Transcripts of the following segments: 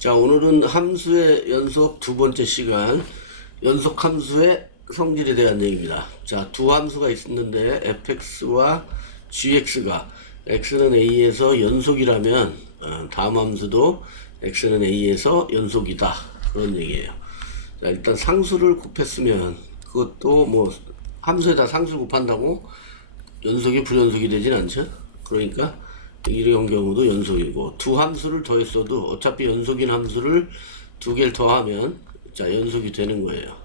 자, 오늘은 함수의 연속 두 번째 시간, 연속 함수의 성질에 대한 얘기입니다. 자, 두 함수가 있었는데 fx와 gx가 x는 a에서 연속이라면 다음 함수도 x는 a에서 연속이다, 그런 얘기예요. 자, 일단 상수를 곱했으면 그것도 뭐 함수에다 상수를 곱한다고 연속이 불연속이 되진 않죠. 그러니까 이런 경우도 연속이고, 두 함수를 더했어도 어차피 연속인 함수를 두 개를 더하면 자 연속이 되는 거예요.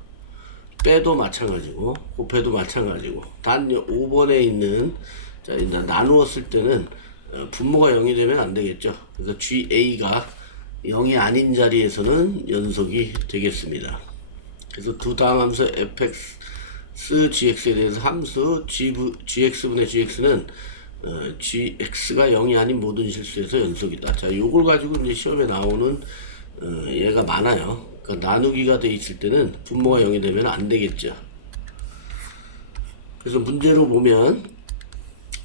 빼도 마찬가지고 곱해도 마찬가지고, 단 5번에 있는 자 일단 나누었을 때는 분모가 0이 되면 안 되겠죠. 그래서 GA가 0이 아닌 자리에서는 연속이 되겠습니다. 그래서 두 다음 함수 fx, gx에 대해서 함수 gx분의 gx는 gx가 0이 아닌 모든 실수에서 연속이다. 자, 요걸 가지고 이제 시험에 나오는 얘가 많아요. 그러니까 나누기가 돼 있을 때는 분모가 0이 되면 안 되겠죠. 그래서 문제로 보면,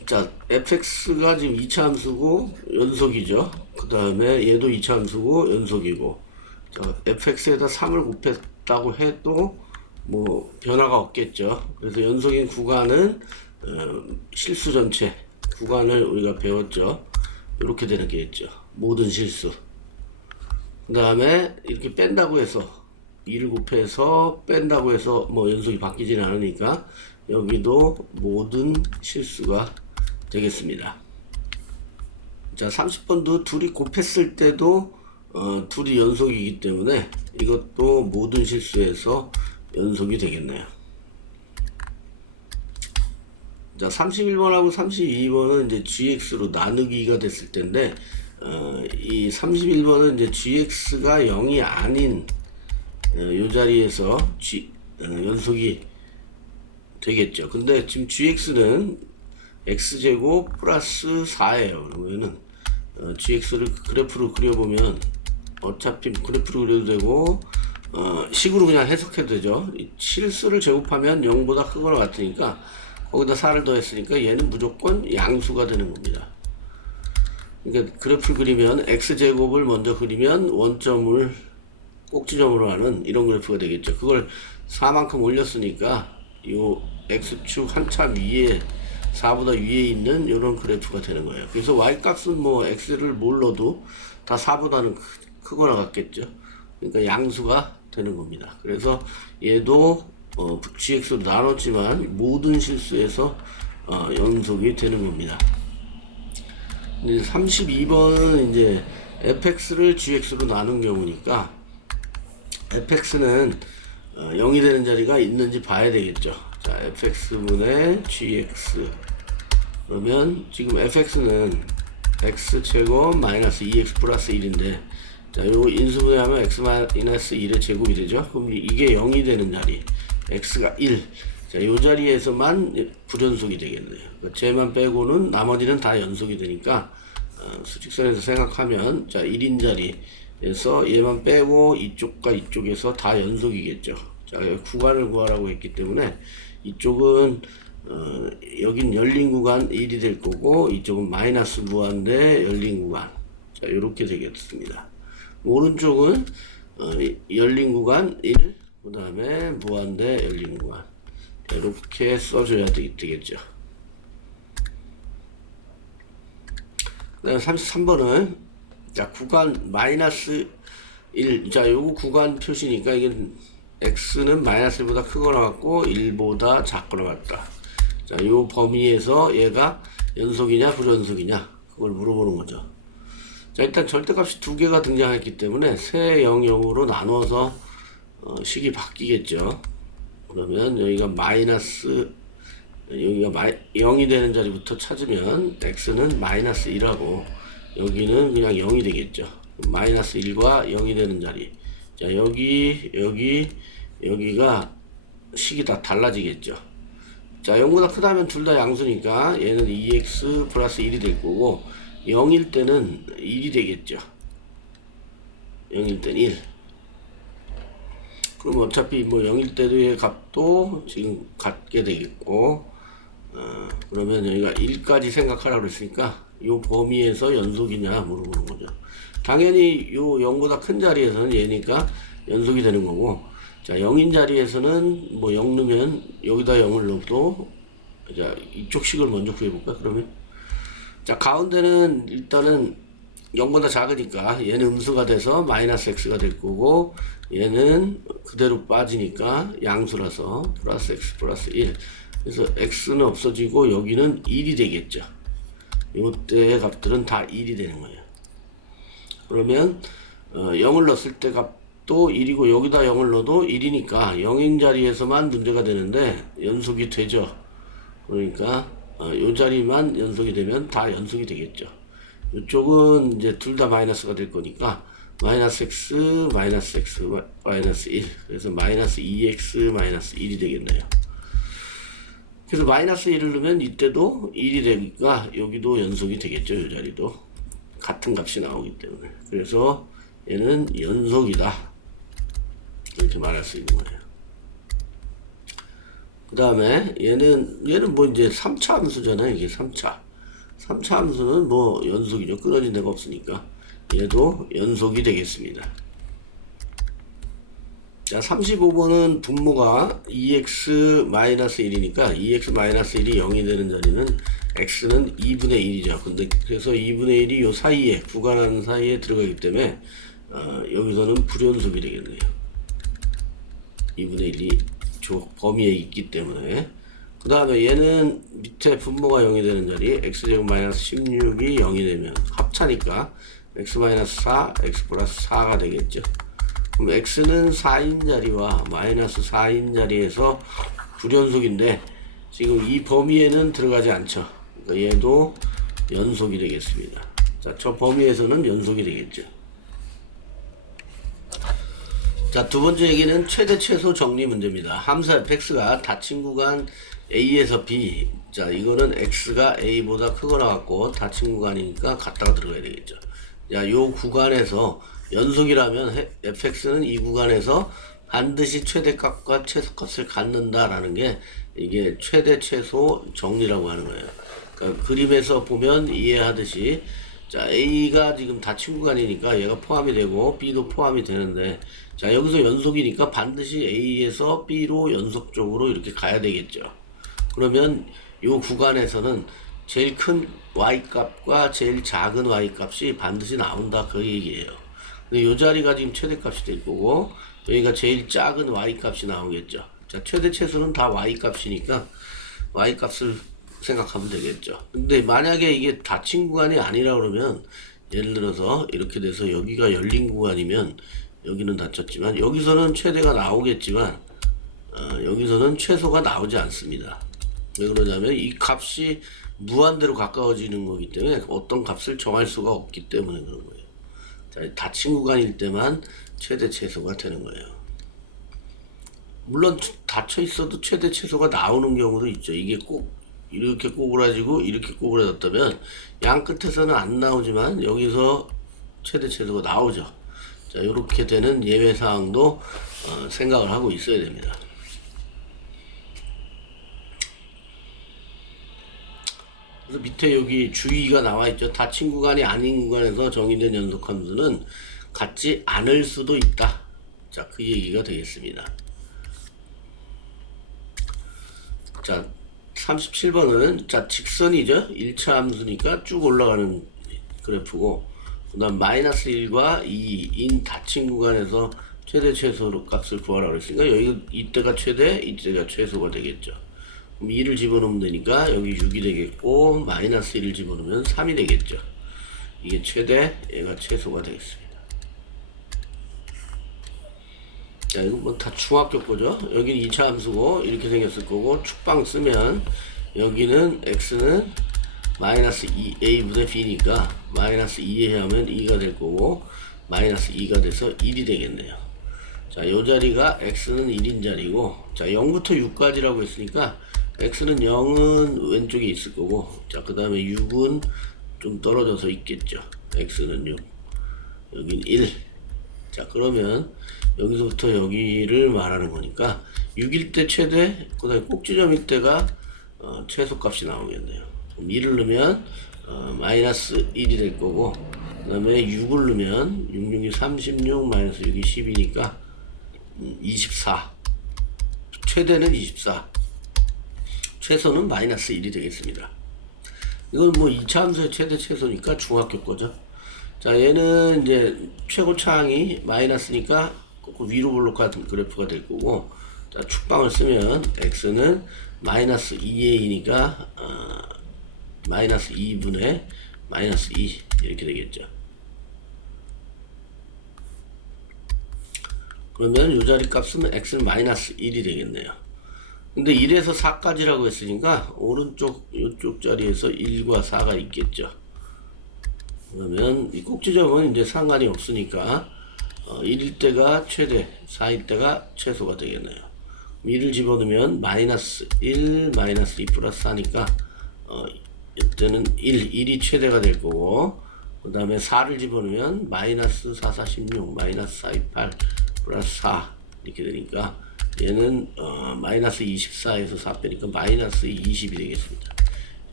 자, fx가 지금 2차 함수고 연속이죠. 그 다음에 얘도 2차 함수고 연속이고, 자, fx에다 3을 곱했다고 해도 뭐 변화가 없겠죠. 그래서 연속인 구간은 실수 전체 구간을 우리가 배웠죠. 이렇게 되는 게 있죠. 모든 실수. 그 다음에 이렇게 뺀다고 해서 2를 곱해서 뺀다고 해서 뭐 연속이 바뀌진 않으니까 여기도 모든 실수가 되겠습니다. 자, 30번도 둘이 곱했을 때도 둘이 연속이기 때문에 이것도 모든 실수에서 연속이 되겠네요. 자, 31번하고 32번은 이제 gx로 나누기가 됐을 텐데, 이 31번은 이제 gx가 0이 아닌 요 자리에서 연속이 되겠죠. 근데 지금 gx는 x제곱 플러스 4예요. 그러면은 gx를 그래프로 그려보면 어차피 그래프로 그려도 되고 식으로 그냥 해석해도 되죠. 실수를 제곱하면 0보다 크거나 같으니까 거기다 4를 더했으니까 얘는 무조건 양수가 되는 겁니다. 그러니까 그래프를 그리면 x제곱을 먼저 그리면 원점을 꼭지점으로 하는 이런 그래프가 되겠죠. 그걸 4만큼 올렸으니까 요 x축 한참 위에 4보다 위에 있는 이런 그래프가 되는 거예요. 그래서 y값은 뭐 x를 몰라도 다 4보다는 크거나 같겠죠. 그러니까 양수가 되는 겁니다. 그래서 얘도 gx로 나눴지만 모든 실수에서 연속이 되는 겁니다. 이제 32번은 이제 fx를 gx로 나눈 경우니까 fx는 0이 되는 자리가 있는지 봐야 되겠죠. 자, fx분의 gx, 그러면 지금 fx는 x제곱 마이너스 2x 플러스 1인데, 자, 요거 인수분해하면 x 마이너스 1의 제곱이 되죠. 그럼 이게 0이 되는 자리, x가 1. 자, 요 자리에서만 불연속이 되겠네요. 그러니까 쟤만 빼고는 나머지는 다 연속이 되니까, 수직선에서 생각하면, 자, 1인 자리에서 얘만 빼고 이쪽과 이쪽에서 다 연속이겠죠. 자, 구간을 구하라고 했기 때문에, 이쪽은, 여긴 열린 구간 1이 될 거고, 이쪽은 마이너스 무한대 열린 구간. 자, 요렇게 되겠습니다. 오른쪽은 열린 구간 1, 그 다음에 무한대 열린 구간, 이렇게 써줘야 되겠죠. 그 다음에 33번은 자, 구간 마이너스 1, 자, 요거 구간 표시니까 이게 x는 마이너스 1보다 크거나 같고 1보다 작거나 같다. 자, 요 범위에서 얘가 연속이냐 불연속이냐 그걸 물어보는 거죠. 자, 일단 절대값이 두 개가 등장했기 때문에 세 영역으로 나눠서 식이 바뀌겠죠. 그러면 여기가 마이너스, 여기가 0이 되는 자리부터 찾으면 x는 마이너스 1하고 여기는 그냥 0이 되겠죠. 마이너스 1과 0이 되는 자리. 자, 여기가 식이 다 달라지겠죠. 자, 0보다 크다면 둘 다 양수니까 얘는 2x 플러스 1이 될 거고, 0일 때는 1이 되겠죠. 0일 때는 1. 그럼 어차피 뭐 0일 때도 얘 값도 지금 같게 되겠고, 그러면 여기가 1까지 생각하라고 그랬으니까 이 범위에서 연속이냐 물어보는 거죠. 당연히 요 0보다 큰 자리에서는 얘니까 연속이 되는 거고, 자 0인 자리에서는 뭐 0 넣으면 여기다 0을 넣어도, 자 이쪽 식을 먼저 구해볼까 그러면. 자 가운데는 일단은 0보다 작으니까 얘는 음수가 돼서 마이너스 x가 될 거고, 얘는 그대로 빠지니까 양수라서 플러스 x 플러스 1. 그래서 x는 없어지고 여기는 1이 되겠죠. 이때의 값들은 다 1이 되는 거예요. 그러면 0을 넣었을 때 값도 1이고 여기다 0을 넣어도 1이니까 0인 자리에서만 문제가 되는데 연속이 되죠. 그러니까 요 자리만 연속이 되면 다 연속이 되겠죠. 이쪽은 이제 둘 다 마이너스가 될 거니까 마이너스 x 마이너스 1. 그래서 마이너스 2x 마이너스 1이 되겠네요. 그래서 마이너스 1을 넣으면 이때도 1이 되니까 여기도 연속이 되겠죠. 이 자리도 같은 값이 나오기 때문에. 그래서 얘는 연속이다 이렇게 말할 수 있는 거예요. 그 다음에 얘는 뭐 이제 3차 함수잖아요. 이게 3차 함수는 뭐 연속이죠. 끊어진 데가 없으니까 얘도 연속이 되겠습니다. 자 35번은 분모가 2x-1이니까 2x-1이 0이 되는 자리는 x는 2분의 1이죠. 근데 그래서 2분의 1이 요 사이에 구간하는 사이에 들어가기 때문에 여기서는 불연속이 되겠네요. 2분의 1이 범위에 있기 때문에. 그 다음에 얘는 밑에 분모가 0이 되는 자리 x제곱 마이너스 16이 0이 되면 합차니까 x 마이너스 4 x 플러스 4가 되겠죠. 그럼 x는 4인 자리와 마이너스 4인 자리에서 불연속인데 지금 이 범위에는 들어가지 않죠. 그러니까 얘도 연속이 되겠습니다. 자, 저 범위에서는 연속이 되겠죠. 자, 두 번째 얘기는 최대 최소 정리 문제입니다. 함수 fx가 닫힌 구간 a에서 b. 자, 이거는 x가 a보다 크거나 같고 닫힌 구간이니까 같다가 들어가야 되겠죠. 자, 요 구간에서 연속이라면 fx는 이 구간에서 반드시 최대값과 최소값을 갖는다라는 게 이게 최대 최소 정리라고 하는 거예요. 그러니까 그림에서 보면 이해하듯이, 자 a가 지금 닫힌 구간이니까 얘가 포함이 되고 b도 포함이 되는데, 자 여기서 연속이니까 반드시 a에서 b로 연속적으로 이렇게 가야 되겠죠. 그러면 요 구간에서는 제일 큰 y값과 제일 작은 y값이 반드시 나온다 그 얘기예요. 근데 요 자리가 지금 최대값이 될 거고 여기가 제일 작은 y값이 나오겠죠. 자 최대 최소는 다 y값이니까 y값을 생각하면 되겠죠. 근데 만약에 이게 닫힌 구간이 아니라 그러면, 예를 들어서 이렇게 돼서 여기가 열린 구간이면 여기는 닫혔지만 여기서는 최대가 나오겠지만 여기서는 최소가 나오지 않습니다. 왜 그러냐면 이 값이 무한대로 가까워지는 거기 때문에 어떤 값을 정할 수가 없기 때문에 그런 거예요. 자, 닫힌 구간일 때만 최대 최소가 되는 거예요. 물론 닫혀 있어도 최대 최소가 나오는 경우도 있죠. 이게 꼭 이렇게 꼬그라지고 이렇게 꼬그라졌다면 양 끝에서는 안 나오지만 여기서 최대 최소가 나오죠. 자, 이렇게 되는 예외 사항도 생각을 하고 있어야 됩니다. 그래서 밑에 여기 주의가 나와 있죠. 닫힌 구간이 아닌 구간에서 정의된 연속함수는 같지 않을 수도 있다. 자, 그 얘기가 되겠습니다. 자, 37번은 자 직선이죠. 1차 함수니까 쭉 올라가는 그래프고, 그 다음 마이너스 1과 2인 닫힌 구간에서 최대 최소 값을 구하라고 했으니까 여기 이때가 최대, 이때가 최소가 되겠죠. 그럼 2를 집어넣으면 되니까 여기 6이 되겠고 마이너스 1을 집어넣으면 3이 되겠죠. 이게 최대, 얘가 최소가 되겠습니다. 자, 이거 뭐 다 중학교 거죠. 여기는 2차 함수고 이렇게 생겼을 거고, 축방 쓰면 여기는 x는 마이너스 2a분의 b니까 마이너스 2에 하면 2가 될 거고 마이너스 2가 돼서 1이 되겠네요. 자, 요 자리가 x는 1인 자리고, 자 0부터 6까지라고 했으니까 x는 0은 왼쪽에 있을 거고, 자 그 다음에 6은 좀 떨어져서 있겠죠. x는 6, 여긴 1. 자 그러면 여기서부터 여기를 말하는 거니까 6일 때 최대, 그 다음에 꼭지점일 때가 최소값이 나오겠네요. 그럼 1을 넣으면 마이너스 1이 될 거고, 그 다음에 6을 넣으면 6, 6이 36 마이너스 6이 10이니까 24. 최대는 24. 최소는 마이너스 1이 되겠습니다. 이건 뭐 2차 함수의 최대 최소니까 중학교 거죠. 자, 얘는 이제 최고차항이 마이너스니까 꼭 위로 볼록한 그래프가 될 거고, 자, 축방을 쓰면 x는 마이너스 2a니까 마이너스 2분의 마이너스 2 이렇게 되겠죠. 그러면 요 자리 값은 x는 마이너스 1이 되겠네요. 근데 1에서 4까지라고 했으니까 오른쪽 요쪽 자리에서 1과 4가 있겠죠. 그러면 이 꼭지점은 이제 상관이 없으니까 1일 때가 최대, 4일 때가 최소가 되겠네요. 1을 집어넣으면 마이너스 1, 마이너스 2 플러스 4니까 이때는 1이 최대가 될 거고, 그 다음에 4를 집어넣으면 마이너스 4, 4, 16, 마이너스 4, 2, 8 플러스 4 이렇게 되니까 얘는 마이너스 24에서 4 빼니까 마이너스 20이 되겠습니다.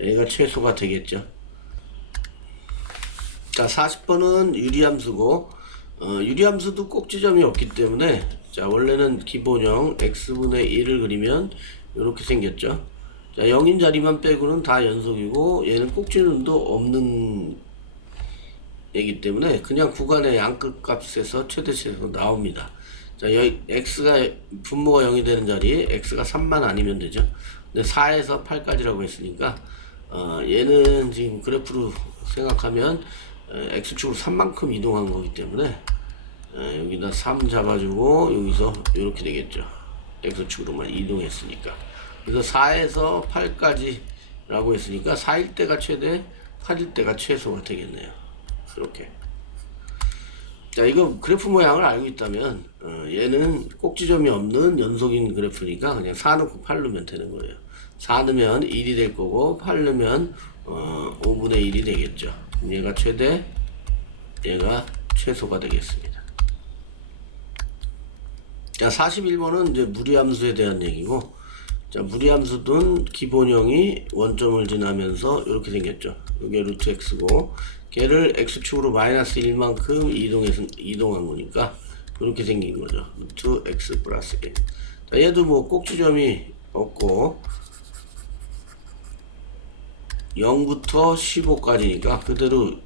얘가 최소가 되겠죠. 자, 40번은 유리함수고, 유리함수도 꼭지점이 없기 때문에, 자, 원래는 기본형 x분의 1을 그리면 이렇게 생겼죠. 자, 0인 자리만 빼고는 다 연속이고, 얘는 꼭지점도 없는 얘기 때문에 그냥 구간의 양끝 값에서 최대 최소 나옵니다. 자, 여기 x가 분모가 0이 되는 자리에 x가 3만 아니면 되죠. 근데 4에서 8까지라고 했으니까 얘는 지금 그래프로 생각하면 x축으로 3만큼 이동한 거기 때문에 여기다 3 잡아주고 여기서 이렇게 되겠죠. x축으로만 이동했으니까. 그래서 4에서 8까지 라고 했으니까 4일 때가 최대, 8일 때가 최소가 되겠네요. 이렇게. 자, 이거 그래프 모양을 알고 있다면 얘는 꼭지점이 없는 연속인 그래프니까 그냥 4 넣고 8 넣으면 되는 거예요. 4 넣으면 1이 될 거고 8 넣으면 5분의 1이 되겠죠. 얘가 최대, 얘가 최소가 되겠습니다. 자, 41번은 이제 무리함수에 대한 얘기고, 자, 무리함수는 기본형이 원점을 지나면서 이렇게 생겼죠. 이게 루트 x고, 걔를 x축으로 마이너스 1만큼 이동한 거니까 이렇게 생긴 거죠. 루트 x 플러스 1. 자, 얘도 뭐 꼭지점이 없고 0부터 15까지니까 그대로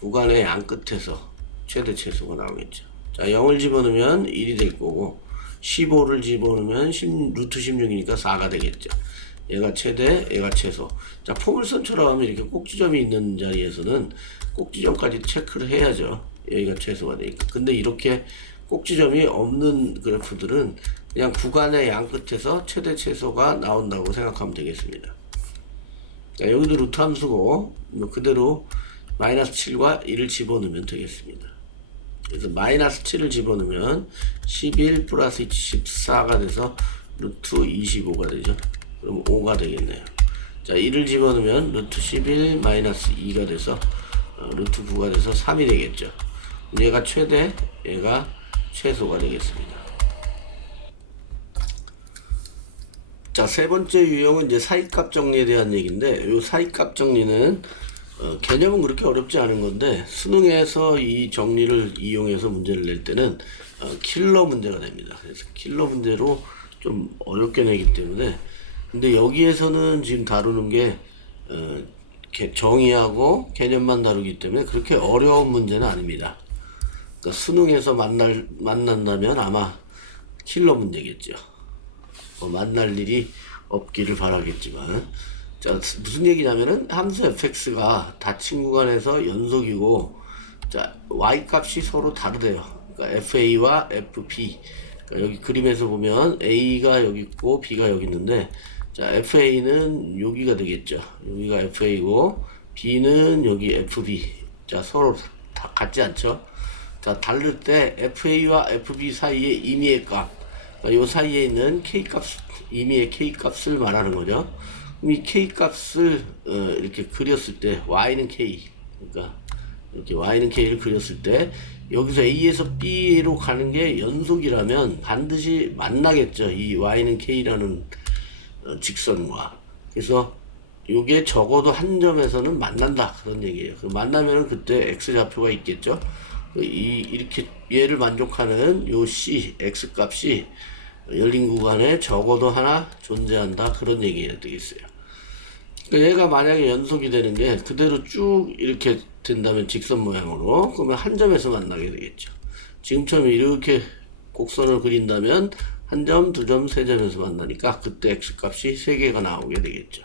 구간의 양 끝에서 최대 최소가 나오겠죠. 자, 0을 집어넣으면 1이 될 거고 15를 집어넣으면 루트 16이니까 4가 되겠죠. 얘가 최대, 얘가 최소. 자, 포물선처럼 이렇게 꼭지점이 있는 자리에서는 꼭지점까지 체크를 해야죠. 여기가 최소가 되니까. 근데 이렇게 꼭지점이 없는 그래프들은 그냥 구간의 양 끝에서 최대 최소가 나온다고 생각하면 되겠습니다. 자, 여기도 루트 함수고 뭐 그대로 마이너스 7과 1을 집어넣으면 되겠습니다. 그래서 마이너스 7을 집어넣으면 11 플러스 14가 돼서 루트 25가 되죠. 그럼 5가 되겠네요. 자, 1을 집어넣으면 루트 11 마이너스 2가 돼서 루트 9가 돼서 3이 되겠죠. 얘가 최대, 얘가 최소가 되겠습니다. 자, 세 번째 유형은 이제 사이값 정리에 대한 얘기인데, 이 사이값 정리는 개념은 그렇게 어렵지 않은 건데 수능에서 이 정리를 이용해서 문제를 낼 때는 킬러 문제가 됩니다. 그래서 킬러 문제로 좀 어렵게 내기 때문에, 근데 여기에서는 지금 다루는 게 정의하고 개념만 다루기 때문에 그렇게 어려운 문제는 아닙니다. 그러니까 수능에서 만난다면 아마 킬러 문제겠죠. 만날 일이 없기를 바라겠지만, 자, 무슨 얘기냐면은 함수 fx가 닫힌 구간에서 연속이고, 자, y 값이 서로 다르대요. 그러니까 fa와 fb. 그러니까 여기 그림에서 보면 a가 여기 있고 b가 여기 있는데, 자, fa는 여기가 되겠죠. 여기가 fa고 b는 여기 fb. 자, 서로 다 같지 않죠. 자, 다를 때 fa와 fb 사이의 임의의 값, 그러니까 요 사이에 있는 k 값, 임의의 k 값을 말하는 거죠. 이 k 값을 이렇게 그렸을 때 y는 k, 그러니까 이렇게 y는 k를 그렸을 때 여기서 a에서 b로 가는 게 연속이라면 반드시 만나겠죠. 이 y는 k라는 직선과. 그래서 요게 적어도 한 점에서는 만난다 그런 얘기예요. 그 만나면은 그때 x 좌표가 있겠죠. 이렇게 얘를 만족하는 요 c x 값이 열린 구간에 적어도 하나 존재한다 그런 얘기가 되겠어요. 그러니까 얘가 만약에 연속이 되는 게 그대로 쭉 이렇게 된다면 직선 모양으로 그러면 한 점에서 만나게 되겠죠. 지금처럼 이렇게 곡선을 그린다면 한 점, 두 점, 세 점에서 만나니까 그때 x 값이 3개가 나오게 되겠죠.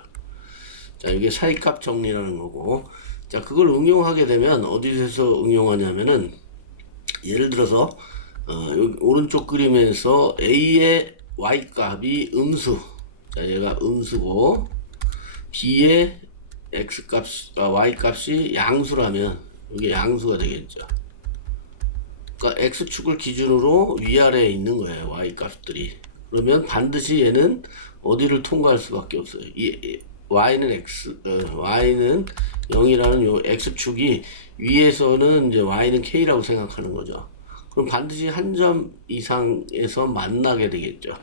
자, 이게 사이값 정리라는 거고, 자, 그걸 응용하게 되면 어디서 응용하냐면은 예를 들어서 여기 오른쪽 그림에서 a의 y 값이 음수, 자, 얘가 음수고 b의 x 값, y 값이 양수라면 이게 양수가 되겠죠. 그러니까 x축을 기준으로 위아래에 있는 거예요. y 값들이. 그러면 반드시 얘는 어디를 통과할 수밖에 없어요. y는 y는 0이라는 요 x축이 위에서는 이제 y는 k라고 생각하는 거죠. 그럼 반드시 한 점 이상에서 만나게 되겠죠.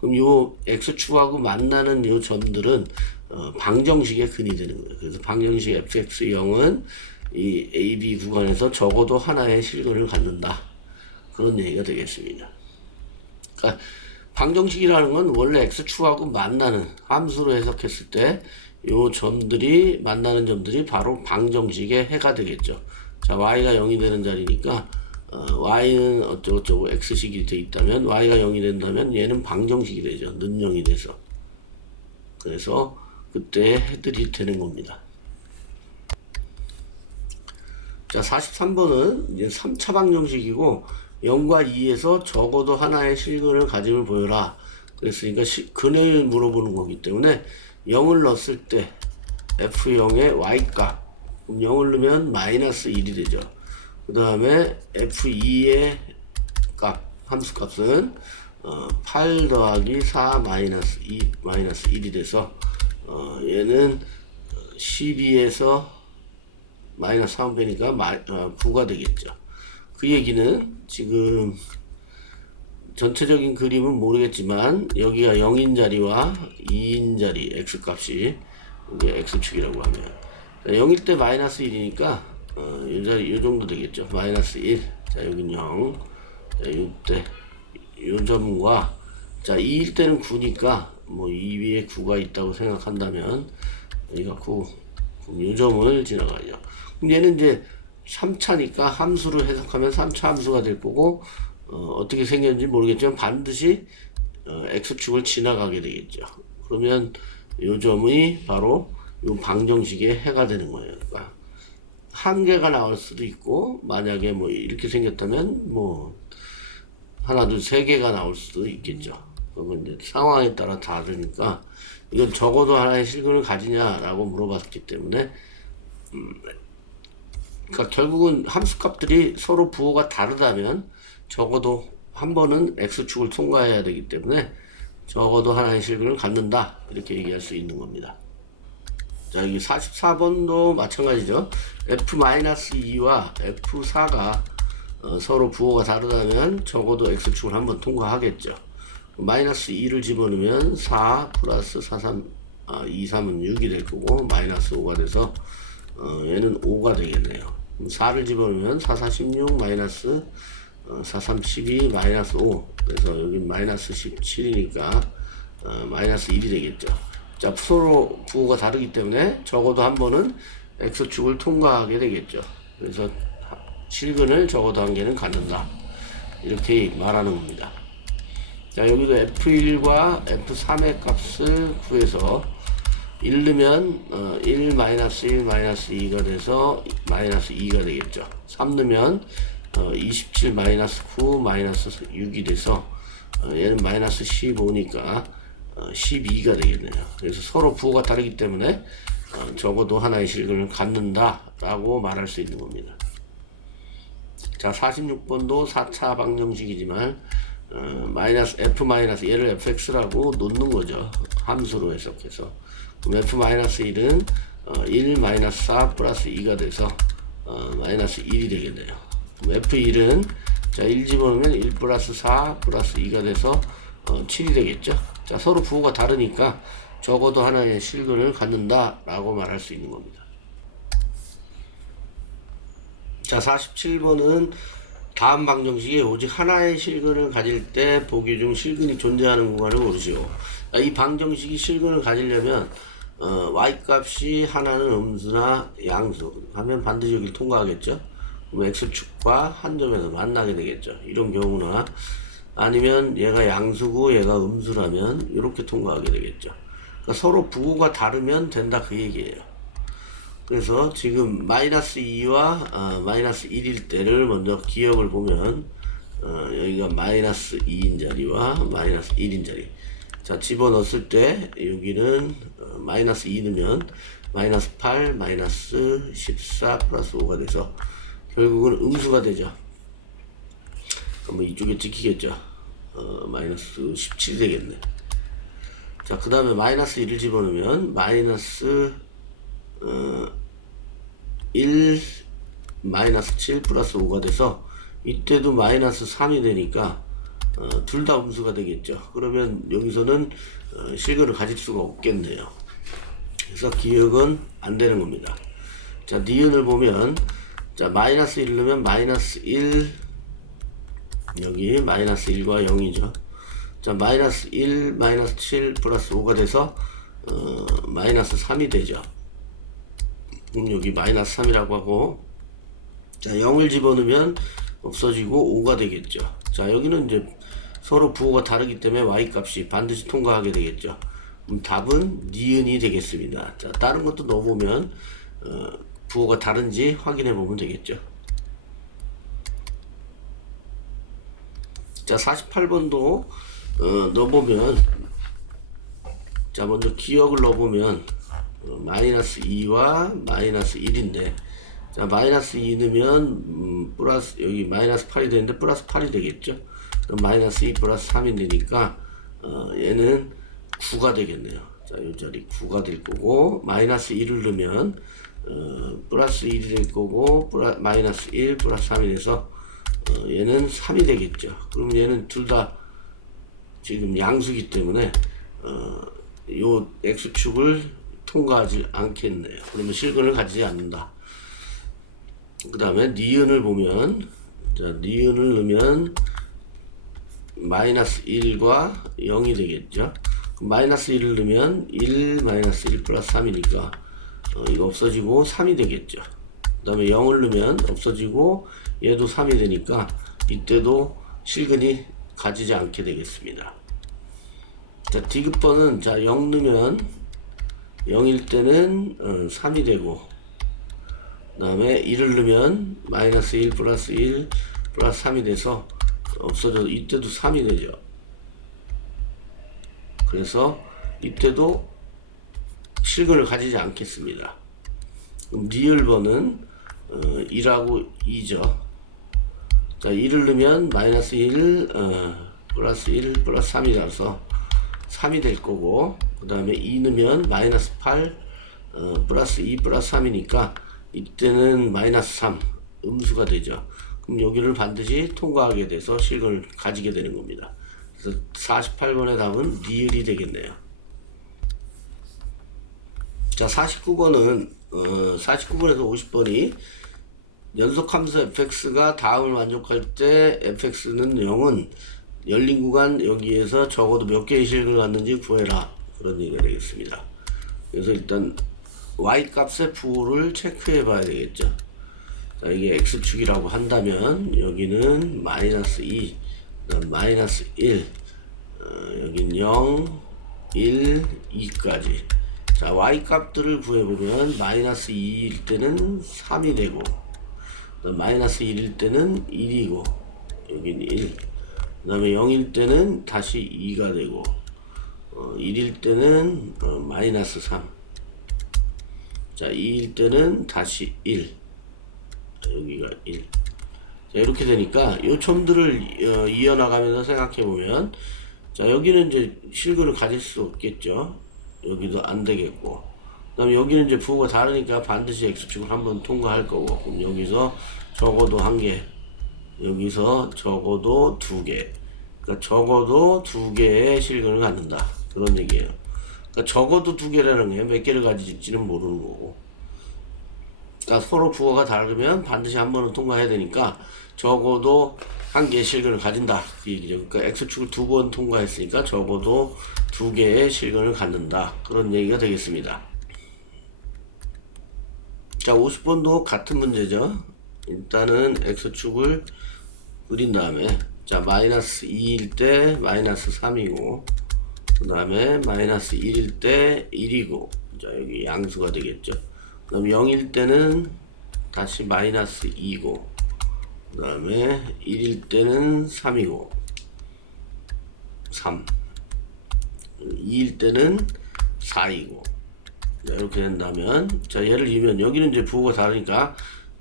그럼 요 x축하고 만나는 요 점들은 방정식의 근이 되는 거예요. 그래서 방정식 fx0은 이 AB 구간에서 적어도 하나의 실근을 갖는다. 그런 얘기가 되겠습니다. 그러니까 방정식이라는 건 원래 x축하고 만나는 함수로 해석했을 때 요 점들이 만나는 점들이 바로 방정식의 해가 되겠죠. 자, y가 0이 되는 자리니까 y는 어쩌고저쩌고 x식이 돼 있다면 y가 0이 된다면 얘는 방정식이 되죠. 는 0이 돼서. 그래서 그때 해들이 되는 겁니다. 자, 43번은 이제 3차 방정식이고 0과 2에서 적어도 하나의 실근을 가짐을 보여라. 그랬으니까 근을 물어보는 거기 때문에 0을 넣었을 때 f0의 y값 0을 넣으면 마이너스 1이 되죠. 그 다음에 f2의 값 함수값은 8 더하기 4 마이너스 2 마이너스 1이 돼서 얘는 12에서 마이너스 3 빼니까 9가 되겠죠. 그 얘기는 지금 전체적인 그림은 모르겠지만 여기가 0인 자리와 2인 자리 x값이 이게 x축이라고 하면 0일 때 마이너스 1이니까 이 자리 요 정도 되겠죠. 마이너스 1. 자, 여긴 0. 자, 요때 요 점과 자, 2일 때는 9니까 뭐 2 위에 9가 있다고 생각한다면 여기가 9. 그럼 요 점을 지나가죠. 그럼 얘는 이제 3차니까 함수로 해석하면 3차 함수가 될 거고 어떻게 생겼는지 모르겠지만 반드시 x축을 지나가게 되겠죠. 그러면 요 점이 바로 요 방정식의 해가 되는 거예요. 그러니까 한 개가 나올 수도 있고 만약에 뭐 이렇게 생겼다면 뭐 하나 둘 세 개가 나올 수도 있겠죠. 그러면 이제 상황에 따라 다르니까 이건 적어도 하나의 실근을 가지냐라고 물어봤기 때문에 그러니까 결국은 함수값들이 서로 부호가 다르다면 적어도 한 번은 x축을 통과해야 되기 때문에 적어도 하나의 실근을 갖는다 이렇게 얘기할 수 있는 겁니다. 자, 여기 44번도 마찬가지죠. f-2와 f4가 서로 부호가 다르다면 적어도 x축을 한번 통과하겠죠. 마이너스 2를 집어넣으면 4 플러스 4, 3, 2, 3은 6이 될 거고 마이너스 5가 돼서 얘는 5가 되겠네요. 4를 집어넣으면 4, 4, 16 마이너스 4, 3, 12 마이너스 5 그래서 여기 마이너스 17이니까 마이너스 1이 되겠죠. 자, 서로 부호가 다르기 때문에 적어도 한 번은 x축을 통과하게 되겠죠. 그래서 실근을 적어도 한 개는 갖는다 이렇게 말하는 겁니다. 자, 여기도 f1과 f3의 값을 구해서 1 넣으면 1 마이너스 1 마이너스 2가 돼서 마이너스 2가 되겠죠. 3 넣으면 27 마이너스 9 마이너스 6이 돼서 얘는 마이너스 15니까 12가 되겠네요. 그래서 서로 부호가 다르기 때문에 적어도 하나의 실근을 갖는다 라고 말할 수 있는 겁니다. 자, 46번도 4차 방정식이지만 마이너스 f 마이너스 얘를 fx라고 놓는 거죠. 함수로 해석해서. 그럼 f-1은 1 마이너스 4 플러스 2가 돼서 마이너스 1이 되겠네요. 그럼 f1은 자, 1 집어넣으면 1 플러스 4 플러스 2가 돼서 7이 되겠죠. 자, 서로 부호가 다르니까 적어도 하나의 실근을 갖는다 라고 말할 수 있는 겁니다. 자, 47번은 다음 방정식에 오직 하나의 실근을 가질 때 보기 중 실근이 존재하는 구간을 고르시오. 이 방정식이 실근을 가지려면 y 값이 하나는 음수나 양수 하면 반드시 여기를 통과하겠죠. 그럼 x축과 한 점에서 만나게 되겠죠. 이런 경우나 아니면 얘가 양수고 얘가 음수라면 이렇게 통과하게 되겠죠. 그러니까 서로 부호가 다르면 된다 그 얘기예요. 그래서 지금 마이너스 2와 마이너스 1일 때를 먼저 기억을 보면 여기가 마이너스 2인 자리와 마이너스 1인 자리, 자 집어넣었을 때 여기는 마이너스 2 넣으면 마이너스 8 마이너스 14 플러스 5가 돼서 결국은 음수가 되죠. 그럼 이쪽에 찍히겠죠. 마이너스 17 되겠네. 자, 그 다음에 마이너스 1을 집어넣으면 마이너스 1 마이너스 7 플러스 5가 돼서 이때도 마이너스 3이 되니까 둘 다 음수가 되겠죠. 그러면 여기서는 실근을 가질 수가 없겠네요. 그래서 기억은 안 되는 겁니다. 자, 니은을 보면 자 마이너스 1을 넣으면 마이너스 1, 여기 마이너스 1과 0이죠. 자 마이너스 1 마이너스 7 플러스 5가 돼서 마이너스 3이 되죠. 그럼 여기 마이너스 3이라고 하고, 자 0을 집어넣으면 없어지고 5가 되겠죠. 자 여기는 이제 서로 부호가 다르기 때문에 y값이 반드시 통과하게 되겠죠. 그럼 답은 니은이 되겠습니다. 자 다른 것도 넣어보면 부호가 다른지 확인해 보면 되겠죠. 자 48번도 넣어보면, 자 먼저 기억을 넣어보면 마이너스 2와 마이너스 1인데, 자 마이너스 2 넣으면 플러스 여기 마이너스 8이 되는데 플러스 8이 되겠죠. 그럼 마이너스 2 플러스 3이 되니까 얘는 9가 되겠네요. 자 이 자리 9가 될 거고, 마이너스 1을 넣으면 플러스 1이 될 거고 마이너스 1 플러스 3이 돼서 얘는 3이 되겠죠. 그러면 얘는 둘 다 지금 양수기 때문에 요 x축을 통과하지 않겠네요. 그러면 실근을 가지지 않는다. 그 다음에 니은을 보면, 자 니은을 넣으면 마이너스 1과 0이 되겠죠. 마이너스 1을 넣으면 1 마이너스 1 플러스 3이니까 이거 없어지고 3이 되겠죠. 그 다음에 0을 넣으면 없어지고 얘도 3이 되니까 이때도 실근이 가지지 않게 되겠습니다. 자 디귿번은 자 0 넣으면 0일 때는 3이 되고, 그 다음에 1을 넣으면 마이너스 1 플러스 1 플러스 3이 돼서 없어져도 이때도 3이 되죠. 그래서 이때도 실근을 가지지 않겠습니다. 그럼 리을번은 1하고 2죠. 자 1을 넣으면 마이너스 1 플러스 1 플러스 3이라서 3이 될 거고, 그 다음에 2 넣으면 마이너스 8 플러스 2 플러스 3이니까 이때는 마이너스 3 음수가 되죠. 그럼 여기를 반드시 통과하게 돼서 실근을 가지게 되는 겁니다. 그래서 48번의 답은 리을이 되겠네요. 자 49번은 49번에서 50번이 연속함수 fx가 다음을 만족할 때 fx는 0은 열린 구간 여기에서 적어도 몇 개의 실근을 갖는지 구해라, 그런 얘기가 되겠습니다. 그래서 일단 y 값의 부호를 체크해 봐야 되겠죠. 자 이게 x축이라고 한다면 여기는 마이너스 2, 마이너스 1, 여긴 0, 1, 2까지. 자 y 값들을 구해보면 마이너스 2일 때는 3이 되고, 마이너스 1일 때는 1이고 여긴 1, 그 다음에 0일 때는 다시 2가 되고 1일 때는 마이너스 3, 자 2일 때는 다시 1, 여기가 1. 자 이렇게 되니까 요 첨들을 이어나가면서 생각해보면, 자 여기는 이제 실근을 가질 수 없겠죠. 여기도 안 되겠고, 그 다음에 여기는 이제 부호가 다르니까 반드시 x축을 한번 통과할 거고, 그럼 여기서 적어도 1개, 여기서 적어도 2개, 그러니까 적어도 2개의 실근을 갖는다, 그런 얘기예요. 그러니까 적어도 두 개라는 게 몇 개를 가질지는 모르는 거고. 그러니까 서로 부호가 다르면 반드시 한 번은 통과해야 되니까 적어도 한 개의 실근을 가진다 그 얘기죠. 그러니까 X축을 두 번 통과했으니까 적어도 두 개의 실근을 갖는다 그런 얘기가 되겠습니다. 자, 50번도 같은 문제죠. 일단은 X축을 그린 다음에 자 마이너스 2일 때 마이너스 3이고 그 다음에 마이너스 1일 때 1이고 자 여기 양수가 되겠죠. 그 다음에 0일 때는 다시 마이너스 2고 그 다음에 1일 때는 3이고 3 2일 때는 4이고 자, 이렇게 된다면 자 예를 들면 여기는 이제 부호가 다르니까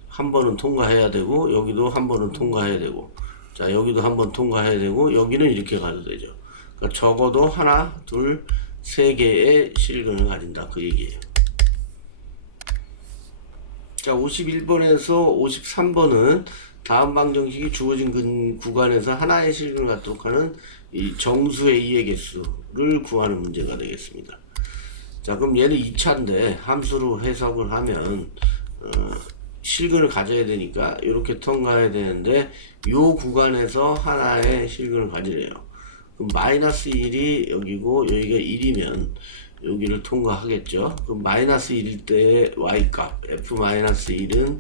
한 번은 통과해야 되고 여기도 한 번은 통과해야 되고 자 여기도 한 번 통과해야 되고 여기는 이렇게 가도 되죠. 그러니까 적어도 하나 둘 세 개의 실근을 가진다 그 얘기예요. 자 51번에서 53번은 다음 방정식이 주어진 구간에서 하나의 실근을 갖도록 하는 이 정수 A의 개수를 구하는 문제가 되겠습니다. 자 그럼 얘는 2차인데 함수로 해석을 하면 실근을 가져야 되니까 이렇게 통과해야 되는데 요 구간에서 하나의 실근을 가지래요. 그럼 마이너스 1이 여기고 여기가 1이면 여기를 통과하겠죠. 그럼 마이너스 1일 때 y값 f-1은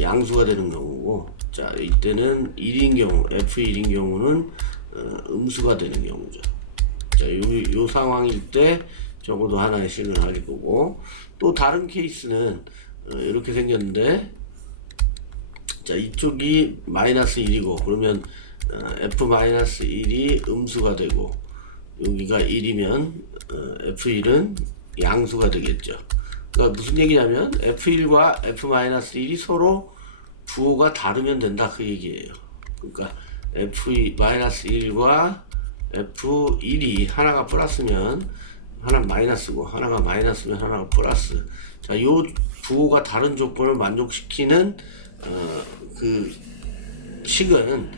양수가 되는 경우고 자 이때는 1인 경우 f1인 경우는 음수가 되는 경우죠. 자 요 상황일 때 적어도 하나의 실근을 가질 거고 또 다른 케이스는 이렇게 생겼는데 자 이쪽이 마이너스 1이고 그러면 f-1이 음수가 되고 여기가 1이면 f1은 양수가 되겠죠. 그러니까 무슨 얘기냐면 f1과 f-1이 서로 부호가 다르면 된다 그 얘기예요. 그러니까 f-1과 f1이 하나가 플러스면 하나는 마이너스고 하나가 마이너스면 하나가 플러스 자 요 부호가 다른 조건을 만족시키는 그 식은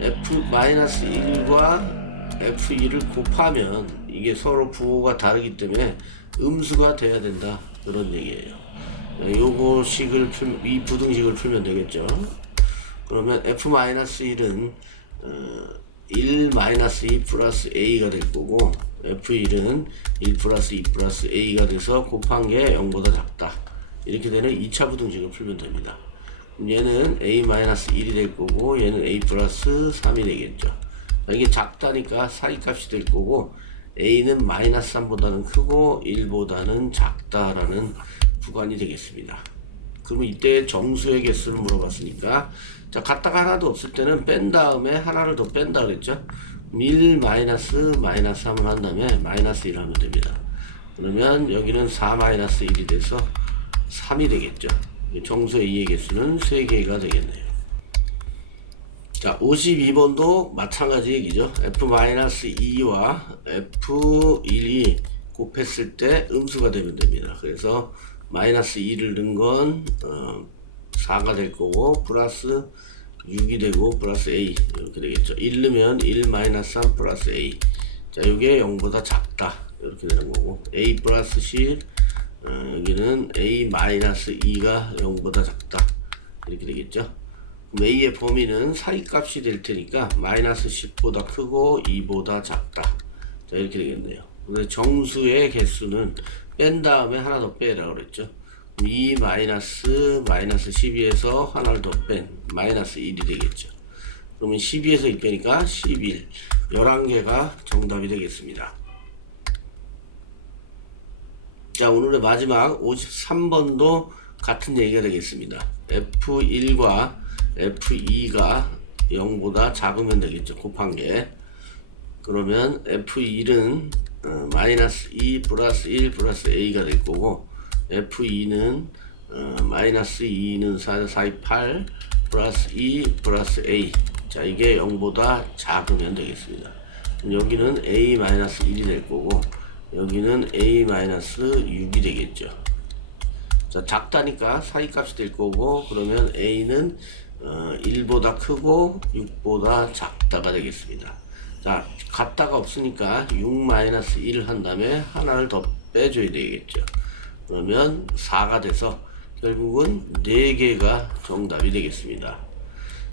f-1과 f2를 곱하면 이게 서로 부호가 다르기 때문에 음수가 돼야 된다 그런 얘기예요. 요거 식을 이 부등식을 풀면 되겠죠. 그러면 f-1은 1-2 플러스 a가 될 거고 f1은 1 플러스 2 플러스 a가 돼서 곱한 게 0보다 작다 이렇게 되는 2차 부등식을 풀면 됩니다. 얘는 a-1이 될 거고 얘는 a 플러스 3이 되겠죠. 이게 작다니까 사이값이 될 거고 a는 마이너스 3보다는 크고 1보다는 작다라는 구간이 되겠습니다. 그러면 이때 정수의 개수를 물어봤으니까 자 갖다가 하나도 없을 때는 뺀 다음에 하나를 더 뺀다 그랬죠. 1 마이너스 3을 한 다음에 마이너스 1 하면 됩니다. 그러면 여기는 4 마이너스 1이 돼서 3이 되겠죠. 정수 A의 개수는 3개가 되겠네요. 자 52번도 마찬가지 얘기죠. f-2와 f1이 곱했을 때 음수가 되면 됩니다. 그래서 마이너스 2를 넣은 건 4가 될 거고 플러스 6이 되고 플러스 a 이렇게 되겠죠. 1 넣으면 1 마이너스 3 플러스 a 자 이게 0보다 작다 이렇게 되는 거고 a 플러스 10 여기는 a 마이너스 2가 0보다 작다 이렇게 되겠죠. 그럼 a의 범위는 사이값이 될 테니까 마이너스 10보다 크고 2보다 작다 자 이렇게 되겠네요. 근데 정수의 개수는 뺀 다음에 하나 더 빼라 그랬죠. 2 마이너스 12에서 하나를 더 뺀 마이너스 1이 되겠죠. 그러면 12에서 1 빼니까 11 11개가 정답이 되겠습니다. 자 오늘의 마지막 53번도 같은 얘기가 되겠습니다. f1과 f2가 0보다 작으면 되겠죠. 곱한 게 그러면 f1은 마이너스 2 플러스 1 플러스 a가 될 거고 f2는 마이너스 2는 4, 2, 8 플러스 2 플러스 a 자 이게 0보다 작으면 되겠습니다. 여기는 a 마이너스 1이 될 거고 여기는 a 마이너스 6이 되겠죠. 자 작다니까 사이값이 될 거고 그러면 a는 1보다 크고 6보다 작다가 되겠습니다. 자 자, 같다가 없으니까 6-1을 한 다음에 하나를 더 빼줘야 되겠죠. 그러면 4가 돼서 결국은 4개가 정답이 되겠습니다.